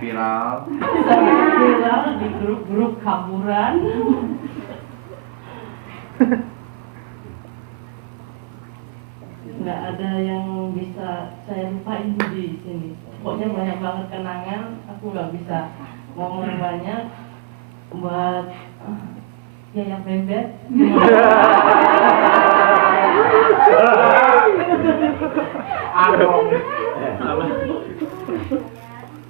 viral. Saya viral di grup-grup kaburan. Nggak ada yang bisa saya lupain di sini. Pokoknya banyak banget kenangan. Aku nggak bisa ngomong banyak buat ya yang bebek.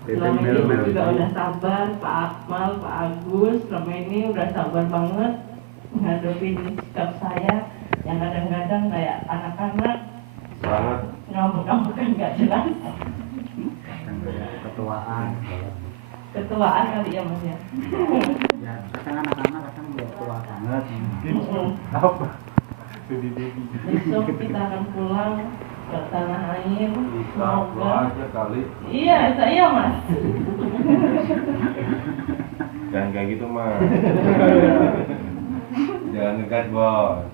Selama ini juga udah sabar, Pak Akmal, Pak Agus, selama ini udah sabar banget menghadapi sikap saya yang kadang-kadang kayak anak-anak Banget. ngamuk-ngamukan nggak jelas. Ketuaan kali ya Mas ya. Ya, kadang anak-anak kadang udah tua banget. Apa? Besok kita akan pulang ke tanah air. Semoga aja kali. Iya, saya Mas. Jangan kayak gitu mah. Jangan nekat bos.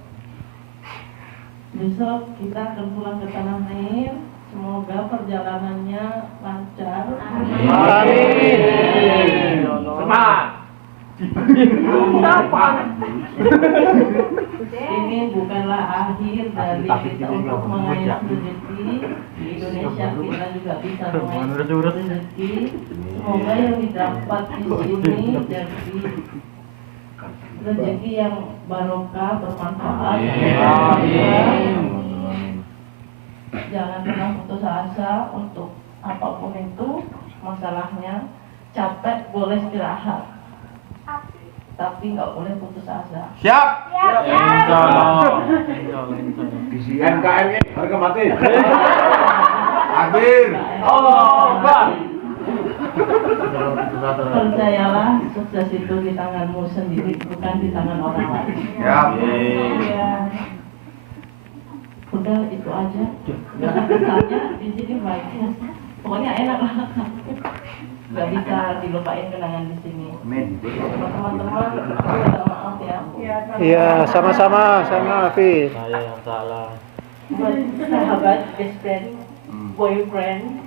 Besok kita akan pulang ke tanah air. Semoga perjalanannya lancar. Amin. Semangat. Ini bukanlah akhir dari kita untuk mengais rezeki. Di Indonesia kita juga bisa mengais rezeki. Semoga yang didapat di sini jadi rezeki yang barokah, bermanfaat. Jangan pernah putus asa untuk apapun itu masalahnya. Capek boleh istirahat, tapi nggak boleh putus asa. Siap. Insyaallah. Di NKM ini harga mati. Akhir. Oh, Pak. Percayalah, sukses itu di tanganmu sendiri, bukan di tangan orang lain. Siap. Ya. Udah itu aja. Kesannya di sini baik. Pokoknya enak lah. Gak bisa dilupain kenangan di sini. Teman-teman, aku minta maaf ya. Iya, sama-sama, sama Hafiz. Saya yang salah. Buat sahabat, best friend, boyfriend,